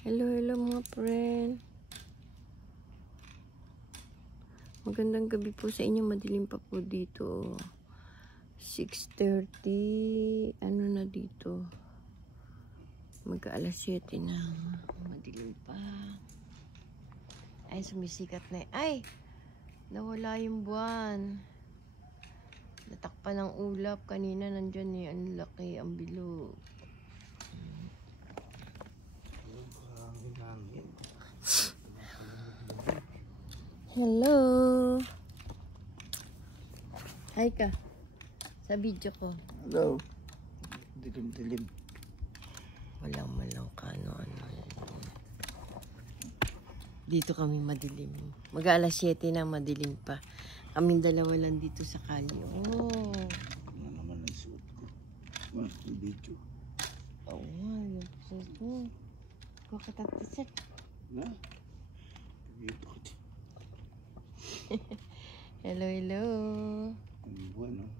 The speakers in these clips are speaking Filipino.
Hello, hello mga friend. Magandang gabi po sa inyo. Madilim pa po dito. 6:30. Ano na dito? Mag-aalas 7 na. Madilim pa. Ay, sumisikat na. Ay! Nawala yung buwan. Natakpan ng ulap. Kanina nandyan eh. Ang laki, ang bilog. Hello. Hi ka. Sa video ko. Hello. Dilim-dilim. Walang kano. Dito kami madilim. Mag-aalas 7 na, madilim pa. Kaming dalawa lang dito sa kalye. Oh. Ano naman ang suot ko? Yung video. Oo nga, yung suot mo. Kuha ka t-shirt. Na? Dito ko. Hello, hello. Ang buwan, no?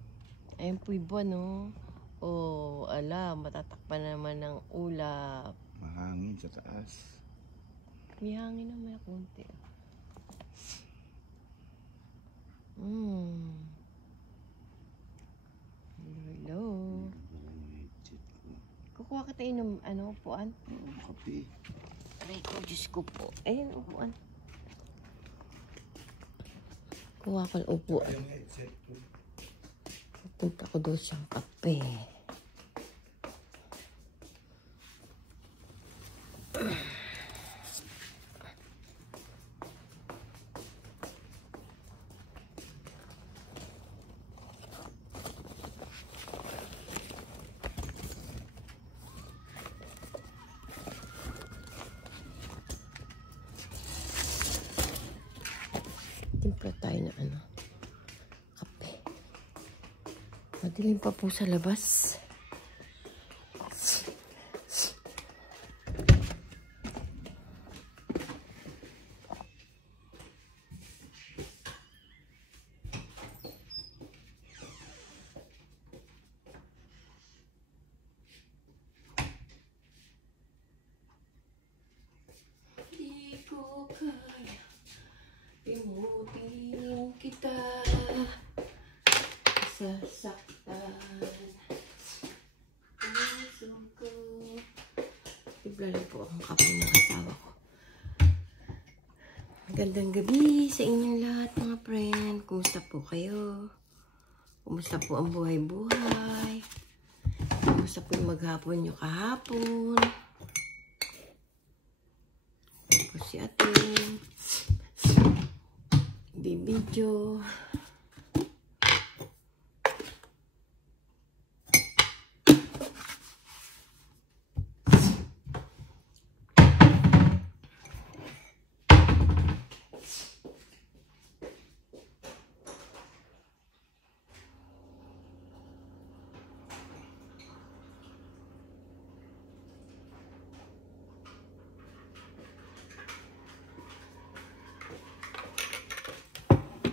Ayun po yung buwan, no? Oh, ala, matatakpan naman ng ulap. Mahangin sa taas. May hangin naman na konti. Hello, hello. Kukuha kita inom, upuan? Oo, kape. Aray ko, Diyos ko po. Ayun, upuan. Kuha ko ng upuan. Yung headset ko. Punta ko doon siyang kape. Timpla tayo na kape. Madilim pa po sa labas. Di ko kaya imutin kita, sasaktan puso ko. Tibla lang po akong kape ng asawa ko. Magandang gabi sa inyong lahat mga friend. Kumusta po kayo? Kumusta po ang buhay-buhay? Kumusta po yung maghapon nyo kahapon? Tapos si ating bibidyo.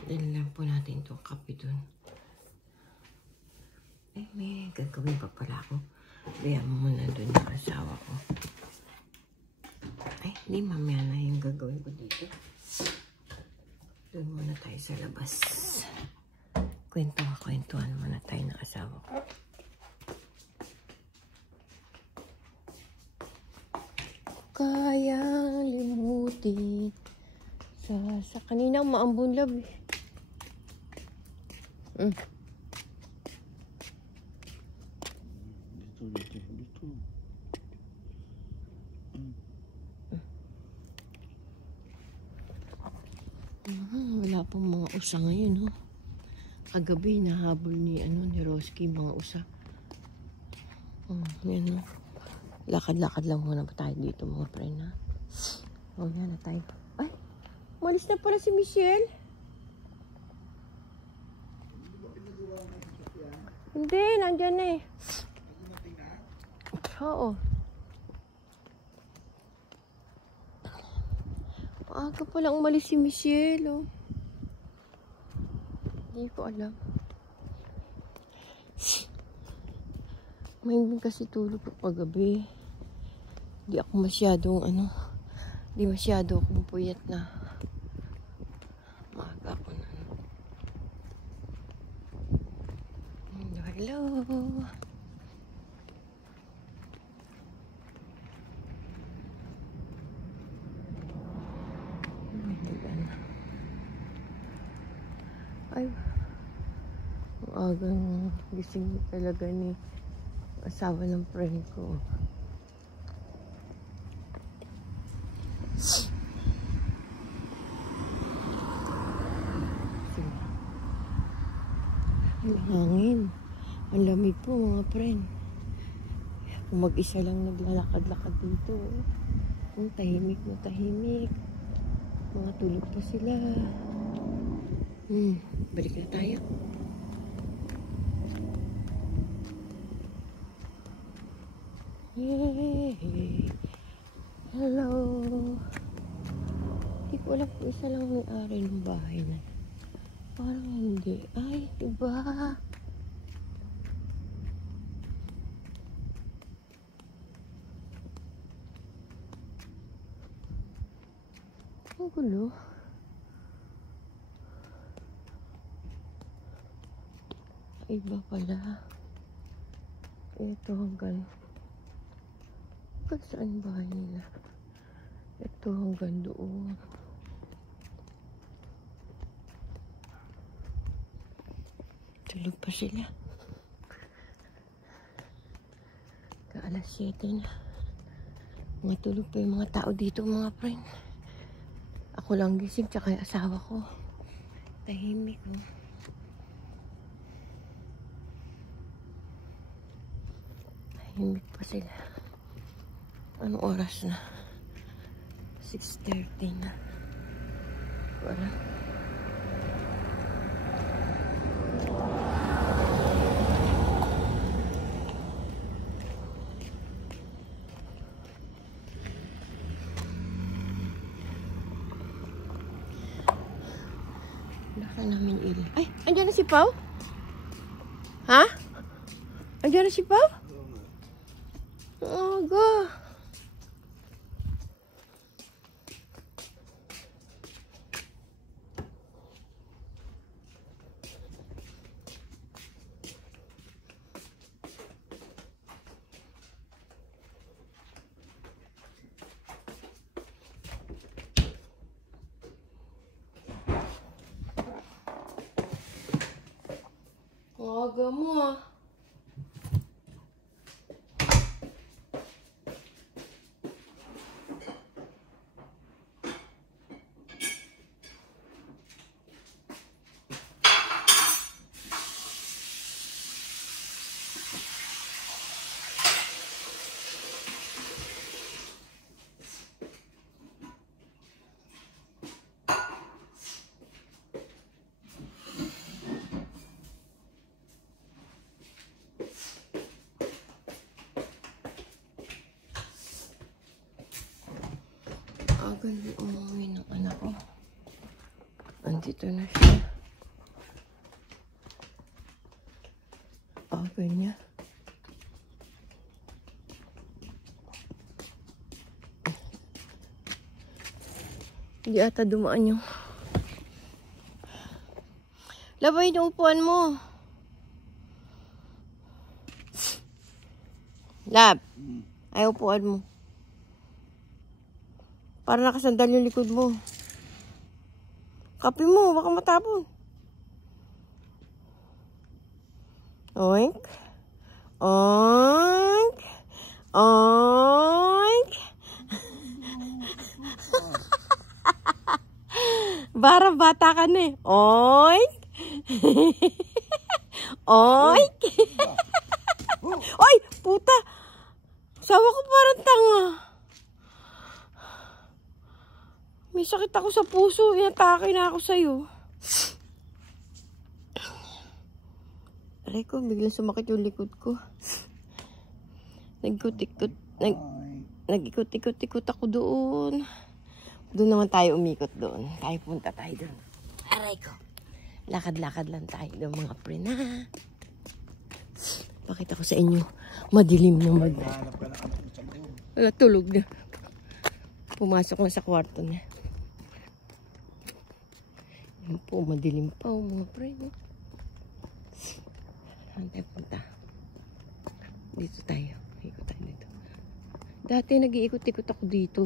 Dali lang po natin itong kape dun. Ay, may gagawin pa pala ako. Bayan mo muna dun yung asawa ko. Ay, hindi mamaya na yung gagawin ko dito. Doon muna tayo sa labas. Kwentuhan muna tayo ng asawa ko. Kayang limutin sa kanina maambon lab eh. Dito. Wala pong mga usa ngayon, ho. Kagabi nahabol ni Roski mga usa. Yan, ho. Lakad-lakad lang muna pa tayo dito mga friend, ha. Yan na tayo. Ay, malis na pala si Michelle. Hindi, nandyan na eh. Oo. Maaga palang umalis si Michelle, oh. Hindi ko alam. Mahinding kasi tulog ko paggabi. Di ako masyadong di masyado akong puyat na. Maaga ako na. Hello. Ay, ang agang gising talaga ni asawa ng friend ko. Ang hangin. Ang lamig po mga friend. Kung mag-isa lang naglalakad-lakad dito. Ang tahimik na tahimik. Mga tulog pa sila. Balik na tayo. Yay! Hello! Hindi ko alam kung isa lang may-ari ng bahay na. Parang hindi. Ay, iba! Ang gulo. Iba pala. Ito hanggang saan bahay nila? Ito hanggang doon. Tulog pa sila. Alas 7 na. Mga tulog pa yung mga tao dito mga friend. Ako lang gising tsaka yung asawa ko. Tahimik oh. Tahimik pa sila. Anong oras na? 6:30 na. Wala. Wala ka namin ili. Ay! Andiyan na si Pao? Ha? Andiyan na si Pao? Aga. Aga mo ah. Ganda umuwi ng anak ko. Andito na siya. Okay niya. Hindi ata dumaan yung labay yung upuan mo. Lab. Ay upuan mo. Para nakasandal yung likod mo. Kape mo, baka matapon. Oink. Oink. Oink. Bara bata ka na eh. Oink. Oink. Oy, puta. Sawa ko parang tanga. May sakit ako sa puso. Inatake na ako sa'yo. Aray ko, biglang sumakit yung likod ko. Nag-ikot-ikot ako doon. Doon naman tayo umikot doon. Punta tayo doon. Aray ko. Lakad-lakad lang tayo doon mga pre na. Pakita ko sa inyo. Madilim na Wala, tulog na. Pumasok na sa kwarto niya. Yan po, madilim pa mga friend. Saan tayo punta? Dito tayo. Ikot tayo dito. Dati nag-iikot-ikot ako dito.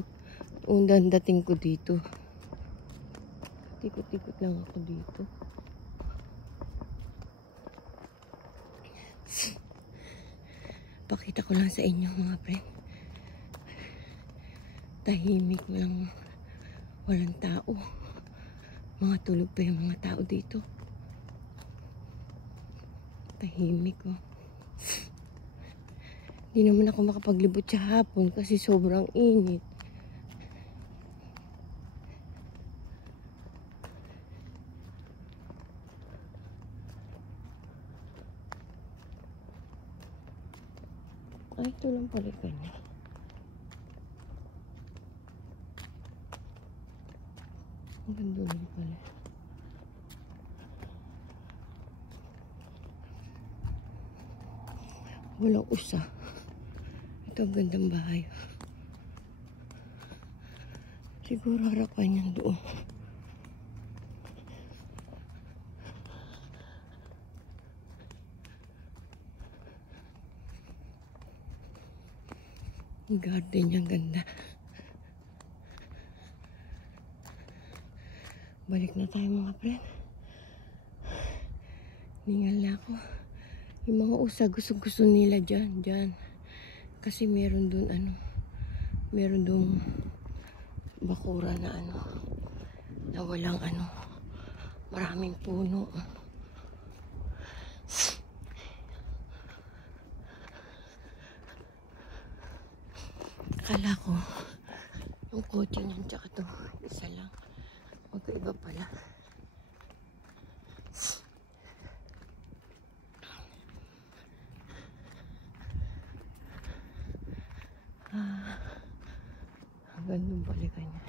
Undan dating ko dito. Ikot-ikot lang ako dito. Pakita ko lang sa inyo mga friend. Tahimik lang. Walang tao. Mga tulog pa yung mga tao dito. Tahimik oh. Hindi naman ako makapaglibot sa hapon kasi sobrang init. Ay, ito lang pala kanya. Ang ganda lang pala. Walang usa. Ito ang gandang bahay. Siguro harapan yan doon. Ang garden niyang ganda. Balik na tayo mga friend. Ningal na ako. Yung mga usa gusto nila dyan. Kasi meron dun meron dun bakura na na walang maraming puno. Akala ko yung kotse niyan tsaka to isa lang. Magkaiba pala. Hanggang doon balikan niya.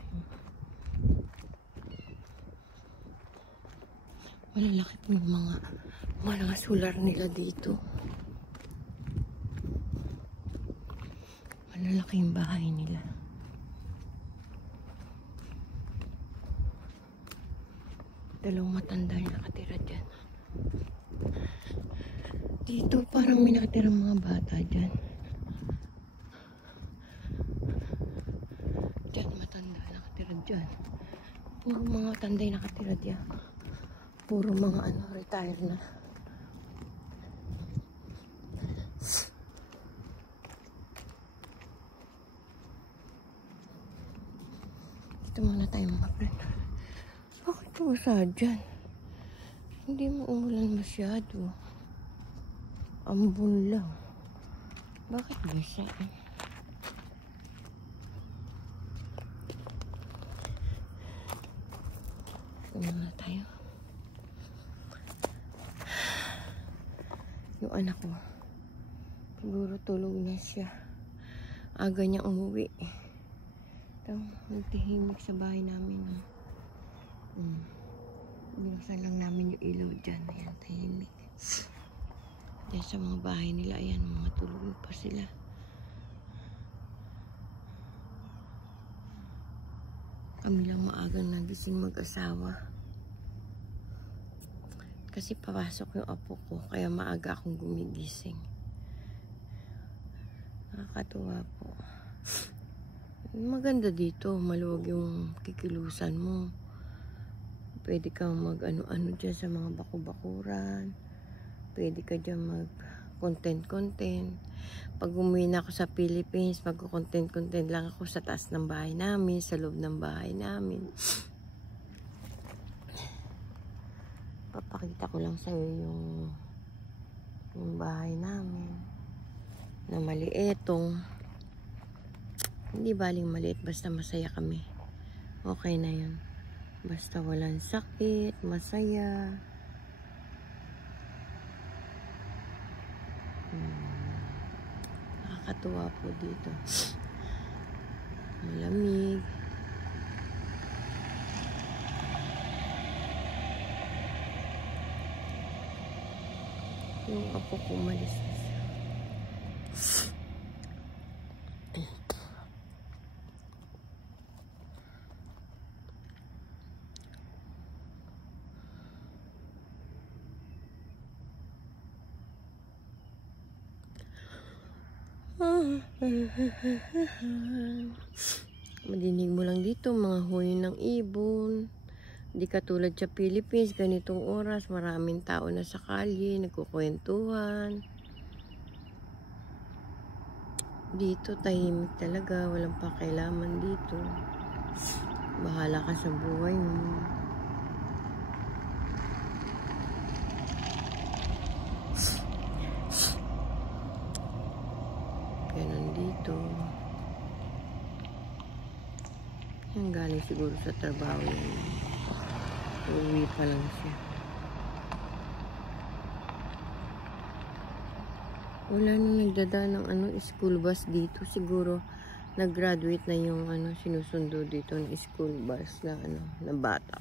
Malalaki po yung mga solar nila dito. Malalaki yung bahay nila. Dalawang matanda yung nakatira dyan. Dito parang may nakatirang mga bata dyan. Dyan matanda nakatira dyan. Puro mga tanday nakatira dyan. Puro mga retire na. Dito muna tayo mga friend. Bakit pusa dyan? Hindi mo umulan masyado. Ambon lang. Bakit bisa? Dito muna tayo. Yung anak ko, siguro tulog na siya. Aga niya umuwi. Ito, nagtihimik sa bahay namin. Binuksan lang namin yung ilaw dyan. Ayan, tahimik. Diyan sa mga bahay nila, ayan, mga tulog pa sila. Kami lang maagang nagising mag-asawa. Kasi papasok yung apo ko, kaya maaga akong gumigising. Nakakatuwa po. Maganda dito, maluwag yung kikilusan mo. Pwede kang mag-ano-ano dyan sa mga baku-bakuran. Pwede ka dyan mag-content. Pag umuwi na ako sa Philippines, mag-content lang ako sa taas ng bahay namin, sa loob ng bahay namin. Papakita ko lang sa'yo yung bahay namin na maliitong. Hindi baling maliit, basta masaya kami. Okay na yun. Basta walang sakit, masaya. Nakakatuwa po dito. Malamig. Yung apo ko umalis na siya. Madinig mo lang dito, mga huni ng ibon. Hindi katulad sa Philippines, ganitong oras, maraming tao na sa kalye, nagkukwentuhan. Dito, tahimik talaga, walang pakialaman dito. Bahala ka sa buhay mo. Ganon dito. Yan, galing siguro sa trabaho yan. Uwi pa lang siya. Wala nang nagdadaan ng school bus dito. Siguro nag-graduate na yung sinusundo dito ng school bus na na bata.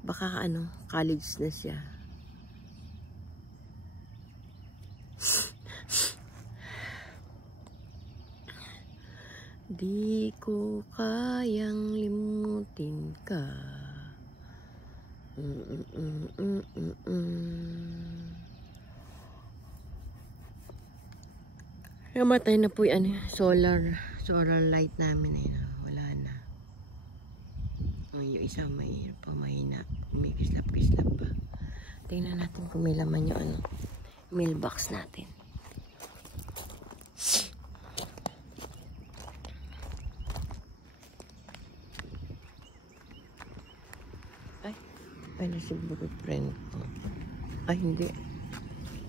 Baka college na siya. Di ko kayang limutin ka. Namatay na po yung solar light namin. Wala na. Yung isa may pamahina. May kislap-kislap pa. Tingnan natin kung may laman yung mailbox natin. Ay, siguro friend ko. Ay, hindi.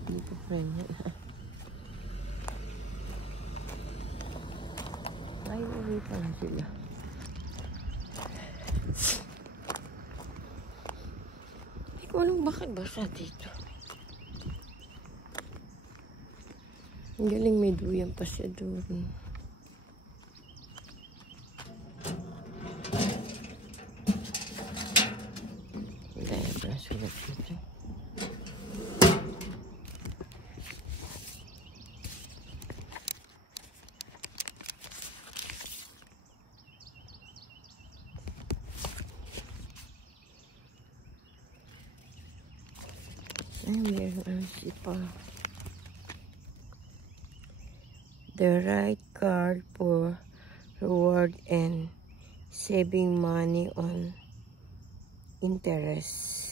Hindi ko friend yan. Ay, uwi pa lang sila. Hindi ko alam bakit basa dito. Ang galing, may duyan pa siya doon. Sulat dito. Ay, meron sipa. The right card for reward and saving money on interest.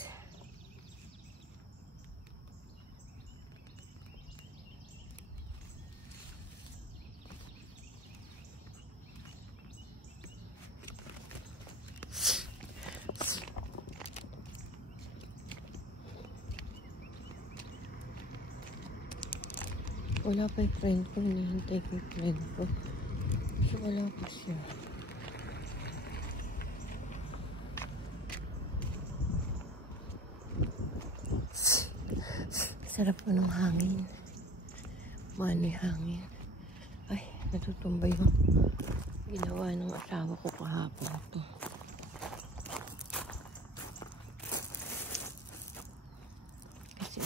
Wala pa yung friend ko. Hinihintay ko yung friend ko. So, wala pa siya. Sarap po ng hangin. Manoy hangin. Ay, natutumba yung ginawa ng asawa ko kahapon ito. Kasi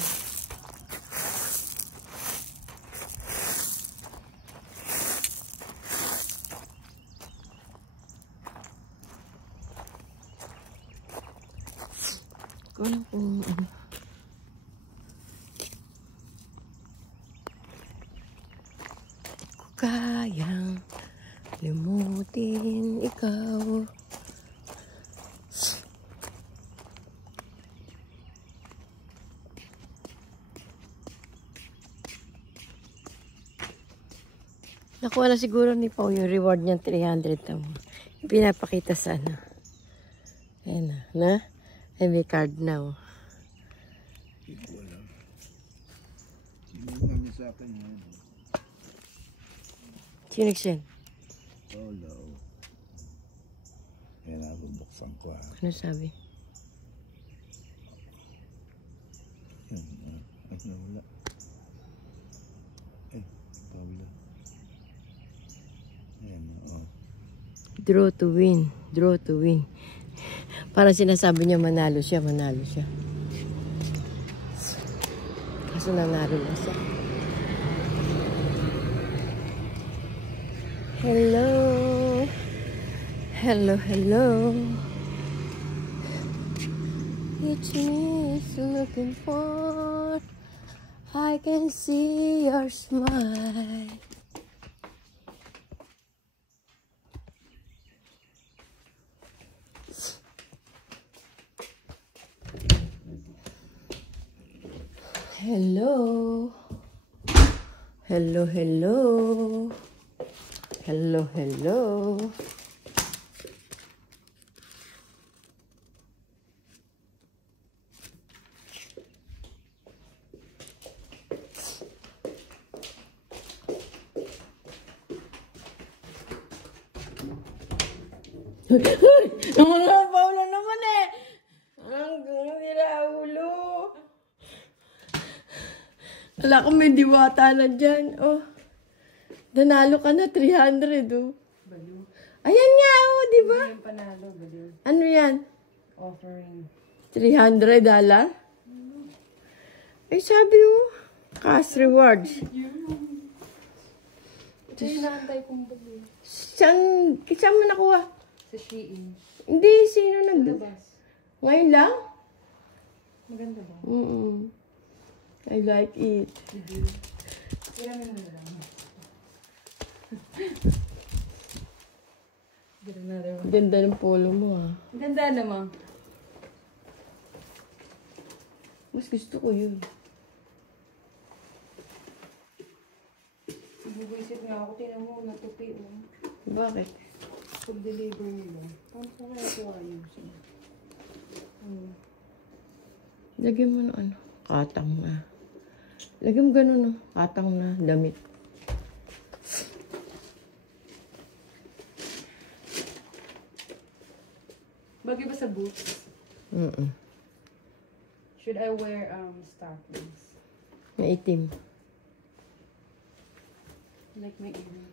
walang kung kayang limutin ikaw. Nakuha na siguro ni Pao yung reward niya 300 tamo. Pinapakita sa Ayan na. Ay, may card now. Hindi ko alam. Sinuha niya sa akin yan. Sino nag-send? Hello. Yan na, bubuksan ko ha. Ano sabi? Yan, ay nawala. Ay, Paula. Yan, Draw to win. Draw to win. Parang sinasabi niya manalo siya, manalo siya. Kaso nanalo na siya. Hello. Hello, hello. It's me looking for I can see your smile. Hello. Hello, hello. Hello, hello. Ang Paula naman eh. Ang nira ulo. Wala ko may diwata na dyan. Oh. Nanalo ka na 300 oh. Baliw. Ayan nga oh, di ba? Yung panalo, baliw. Ano yan? Offering. $300? Ay sabi oh. Cash rewards. Ito yung naantay kong baliw. Saan mo nakuha? Sa Shein. Hindi, sino Sa nag... labas. Ngayon lang? Maganda ba? I like it. Iramin mo lang. Ganda ng polo mo ah. Ganda naman. Mas gusto ko yun. Bubuisit nga ako. Tinan mo, natupi oh. Bakit? Pag-deliver nila. Paano ko kaya ito ayusin? Lagyan mo ng ano, katang na. Lagyan mo ganun no, katang na damit. Bagay ba sa boots? Should I wear stockings? Maitim. Like my earring.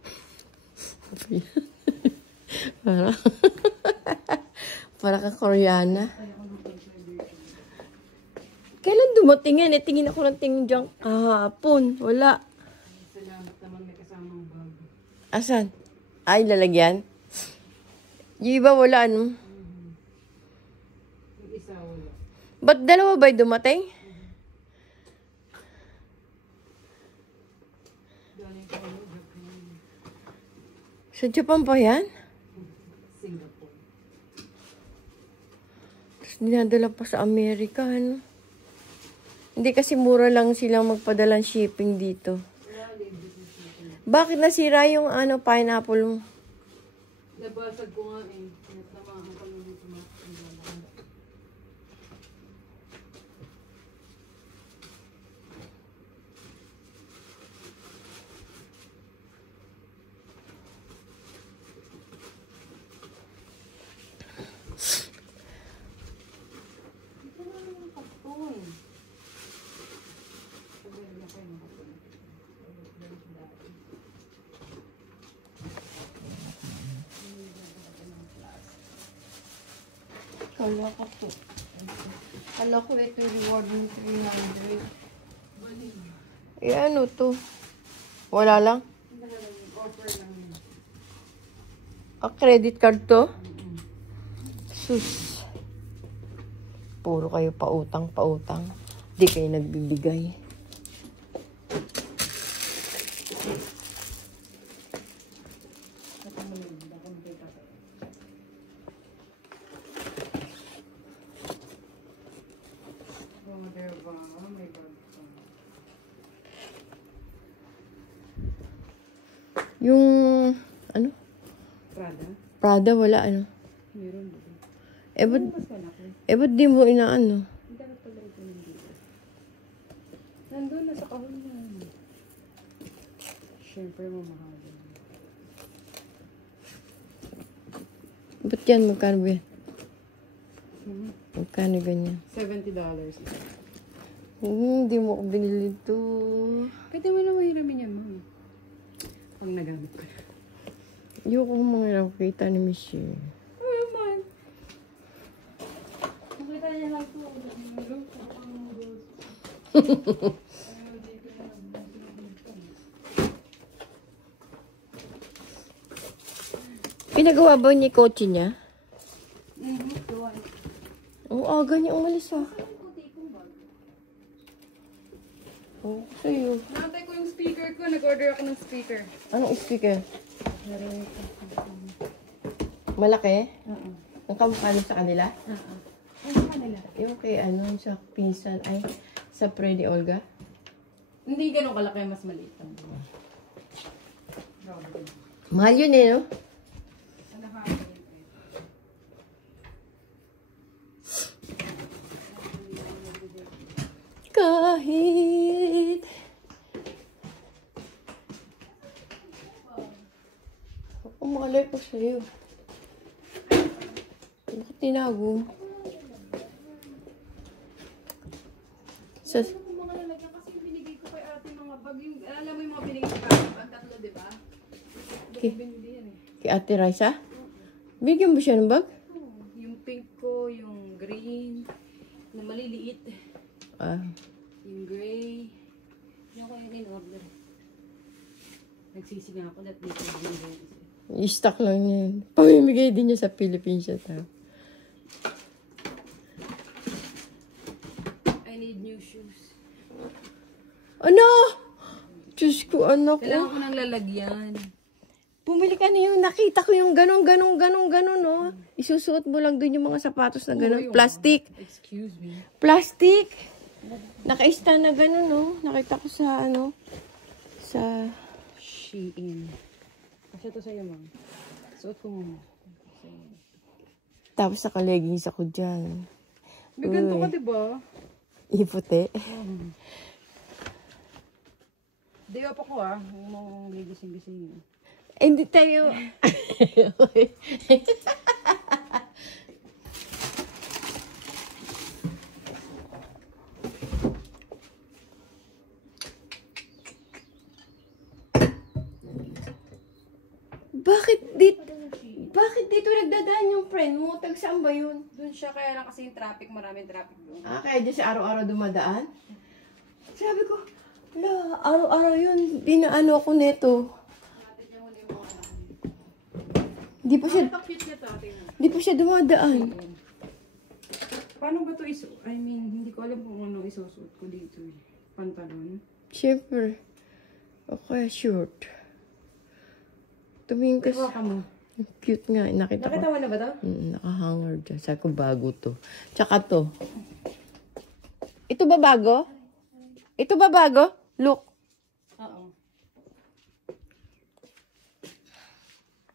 Para ka Koreana. Kailan dumating yan? Tingin ako ng tingin dyan kahapon. Wala. Salamat naman may kasamang bag. Asan? Ay, lalagyan? Yung iba wala, ano? Yung isa wala. Ba't dalawa ba'y dumating? Galing ko Japan. Sa Japan pa yan? Singapore. Tapos dinadala pa sa Amerika, ano? Hindi kasi mura lang silang magpadala ng shipping dito. Bakit nasira yung pineapple mo? Nabasag ko nga eh. Natamaan kami dito mga. Kala ko po. Kala ko ito yung reward ng 300. Eh ano to? Wala lang? Offer lang yun. Credit card to? Sus. Puro kayo pautang. Di kayo nagbibigay. Yung, ano? Prada? Prada, wala, ano? Meron ba? Mas malaki. Ba't di mo inaano? Hindi dapat pala ito nandito. Nandun na sa kahon na. Siyempre mamahalin. Ba't yan? Magkano ba yan? Magkano ganyan? $70. Hindi mo ko binili ito. Pwede mo na mahiramin yan, ma'am. Pag nagamit ko na. Ayoko mga nakita ni Michelle. Oo naman. Nakita niya lang ito. Pinagawa ba niya kotse niya? Tuwan. Oo, aga niya umalis ah. Oo, sa'yo. Nantay ko yung speaker ko. Nag-order ako ng speaker. Anong speaker? Malaki? Oo. Ang kamukha nun sa kanila? Oo. Ano sa kanila? Yung kay ano, sa pinsan, ay, sa pre ni Olga? Hindi ganun kalaki. Mas maliit lang. Mahal yun eh, no? Kahit umalay ko sa'yo. Bakit tinago? Sa... Kasi yung binigay ko kay ate mga bag. Yung, alam mo yung mga binigay ko kay bag tatlo, di ba? Binili yan eh. Kay Ate Raisa? Bigyan mo siya ng bag? Yung pink ko, yung green, na maliliit. Yung gray. Yung ko yun in order. Nagsisi nga ako that dito yung binigay ko. I-stock lang niya yun. Pamimigay din niya sa Philippines siya. I need new shoes. Ano? Diyos ko, anak ko. Kailangan ko ng lalagyan. Bumili ka na yun. Nakita ko yung ganon, no? Isusuot mo lang dun yung mga sapatos na ganon. Plastic. Excuse me. Plastic. Naka-stand na ganon, no? Nakita ko sa, ano, sa... Shein. Kasi ito sa'yo, ma'am. Suot ko muna. Tapos naka-leggings ako dyan. May ganito ka, diba? Iputi. Day off ako, ah. Mong gigising-gising. Hindi tayo. Bakit dito nagdadaan yung friend mo? Tag saan ba yun? Doon siya, kaya lang kasi yung traffic, maraming traffic doon. Kaya dyan siya araw-araw dumadaan? Sabi ko, la, araw-araw yun. Dinaano ako neto. Di pa siya, Cute niya to, tingnan. di pa siya dumadaan. Paano ba to I mean, hindi ko alam kung ano isusuot ko dito eh. Pantalon. Siyempre. O kaya short. Tumingin ka Iwa ka mo. Cute nga. Nakita ko. Nakita mo na ba to? Nakahanger dyan. Sabi ko, bago to. Tsaka to. Ito ba bago? Ito ba bago? Look. Oo.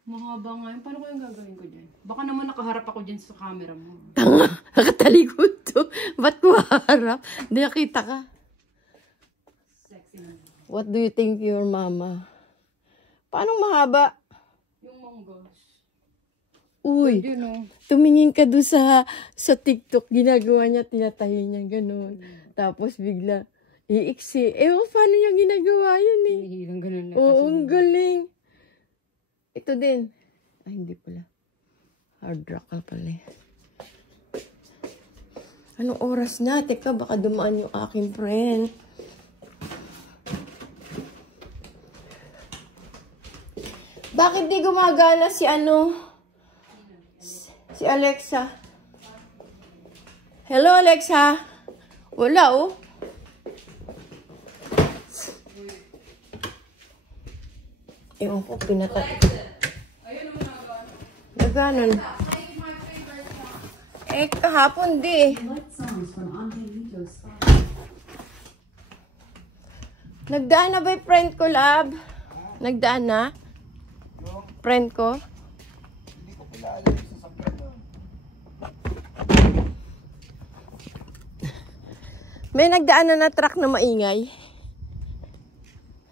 Mahaba nga yun. Paano ko yung gagawin ko dyan? Baka naman nakaharap ako dyan sa camera mo. Tanga. Nakatalikod to. Ba't ko harap? Hindi nakita ka. Sexy naman. What do you think your mama? Paano mahaba? Yung mongols. Uy. You know. Tumingin ka doon sa TikTok. Ginagawa niya, tinatahi niya, gano'n. Tapos bigla, iiksi. Paano niya ginagawa yun eh? Hihilang ganun na. Oo, ang galing. Ito din. Ay, hindi pala. Hard rock ka pala eh. Anong oras na? Teka, baka dumaan yung aking friend. Bakit di gumagana si ano? Si Alexa. Hello, Alexa. Wala, oh. Ewan ko, pinatay. Naganon. Kahapon di. Nagdaan na ba yung friend ko, lab? Nagdaan na? Friend ko? Hindi ko kilala yung sasakyan mo. May nagdaan na truck na maingay.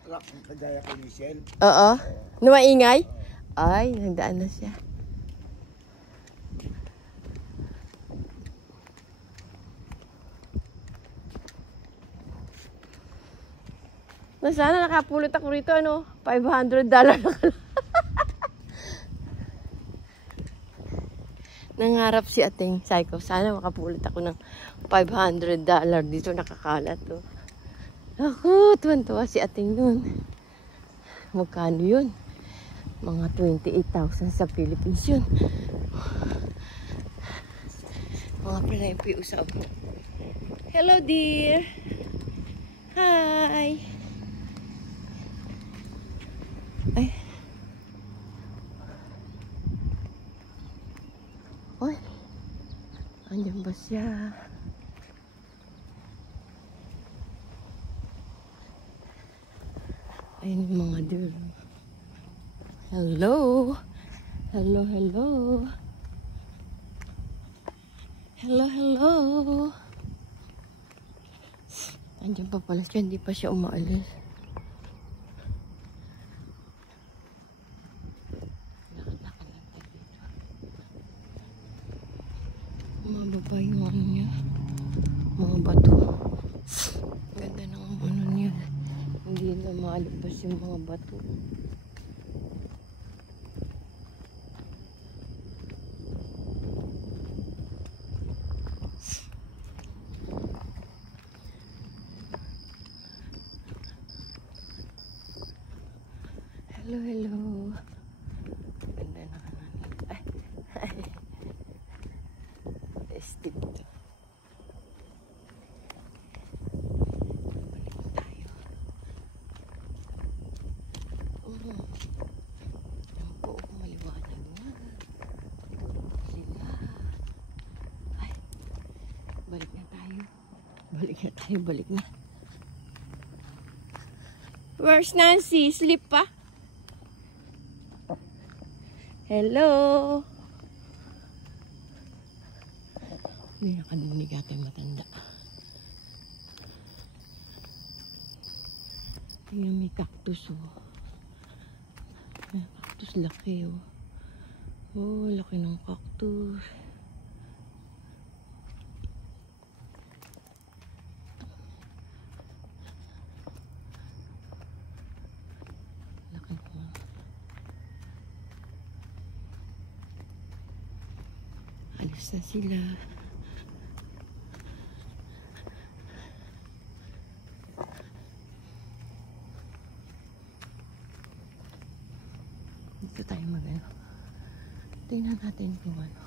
Truck ang kagaya kay Michelle. Oo. Na maingay? Ay, nagdaan na siya. Sana nakapulot ako rito, ano? $500 na lang. Nangarap si ating psycho. Sana makapulot ako ng $500 dito nakakalat. Oh. Ako, tuwan-tuwa si ating nun. Magkano yun? Mga 28,000 sa Philippines yun. Mga pinayang piusap. Hello, dear. Hi! Ay. Oy. Andiyan ba siya? Ayun yung mga deer. Hello! Hello, hello! Hello, hello! Andiyan pa pala siya, hindi pa siya umaalis. Lakad-lakad lang tayo dito. Mababa yung ano niya. Mga bato. Ganda ng ano niya. Hindi na maalabas yung mga bato. Hello, hello. Ganda na ka namin. Ay, ay. Steve to. Balik tayo. Yan po, maliwanag na. Tulog sila. Ay, balik na tayo. Balik na tayo, balik na. Where's Nancy? Sleep pa? Hello? May nakadinig ata yung matanda. Ayan, may cactus oh. May cactus laki oh. Oh, laki ng cactus. Laki naman. Alis na sila. Dito tayo mag-ano. Tingnan natin kung ano.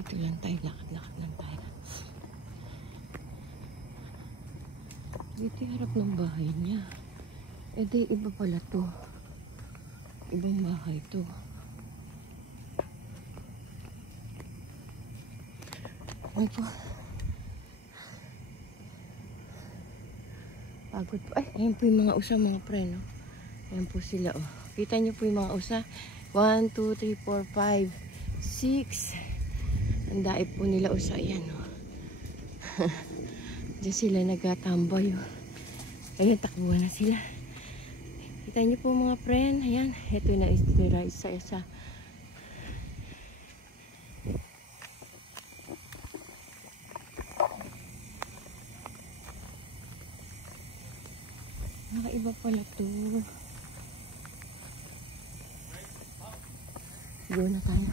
Dito lang tayo, lakad-lakad lang tayo. Dito yung harap ng bahay niya. Eh di iba pala to. Ibang bahay to. Ay po. Pagod po. Ay, ayun po yung mga usa, mga pre, no? Ayan po sila, oh. Kita nyo po yung mga usa. 1, 2, 3, 4, 5, 6. Ang daip po nila usa. Ayan, oh. Diyan sila nagtatambay, oh. Ayan, takbuhan na sila. Kita nyo po mga friend. Ayan, ito na isa-isa. Nakaiba pala to. Go na tayo.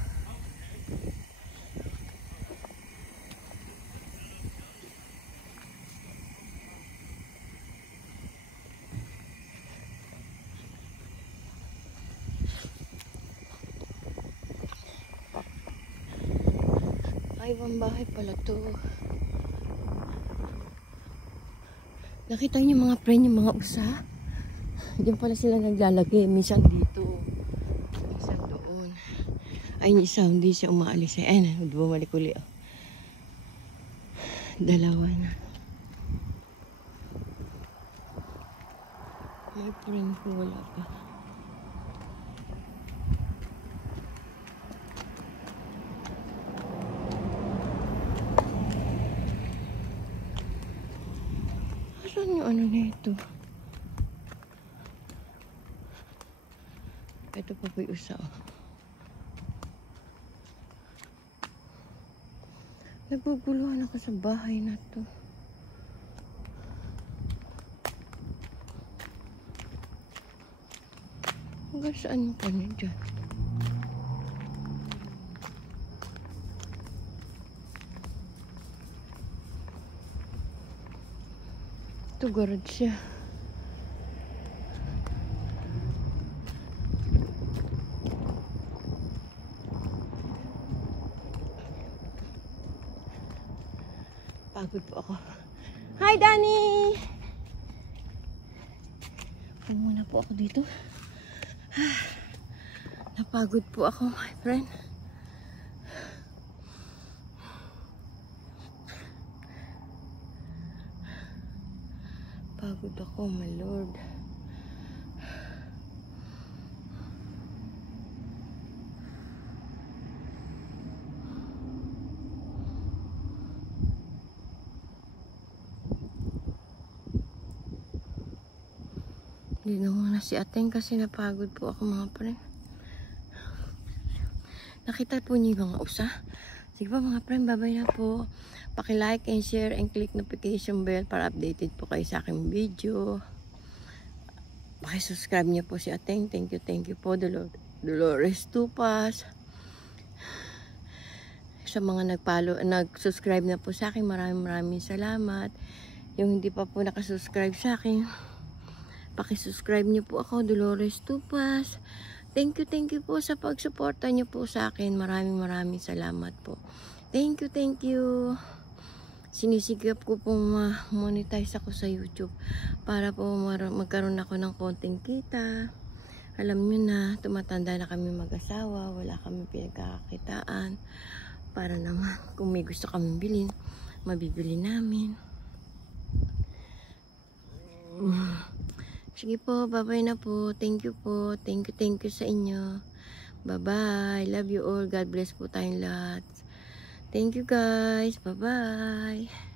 Ay, ibang bahay pala to. Nakita niyo mga friend, yung mga usa? Diyan pala sila naglalagay. Minsan dito. Minsan doon. Ay, isa, hindi siya umaalis. Ay, bumalik uli. Oh. Dalawa na. My friend ko wala pa. Saan yung ano na ito? Ito pa po yung usa. Naguguluhan ako sa bahay na to. Hanggang saan yung kanya dyan? Ito garage siya. Pagod po ako. Hi, Danny! Muna po ako dito. Napagod po ako, my friend. Pagod ako, my lord. Hindi na muna si Ateng kasi napagod po ako, mga friend. Nakita po niyo yung mga usa? Sige pa mga friend, bye-bye na po. Paki-like and share and click notification bell para updated po kayo sa aking video. Paki-subscribe niyo po si Ateng. Thank you po, Dolores Tupas. Sa mga nag-subscribe na po sa akin, maraming salamat. Yung hindi pa po nakasubscribe sa akin, paki-subscribe niyo po ako, Dolores Tupas. Thank you po sa pagsuporta niyo po sa akin. Maraming salamat po. Thank you. Sinisigap ko pong ma-monetize ako sa YouTube para po magkaroon ako ng konting kita. Alam niyo na, tumatanda na kami mag-asawa, wala kami pinagkakakitaan. Para naman, kung may gusto kami bilhin, mabibili namin. Sige po, bye-bye na po. Thank you po. Thank you sa inyo. Bye-bye. Love you all. God bless po tayong lahat. Thank you guys. Bye-bye.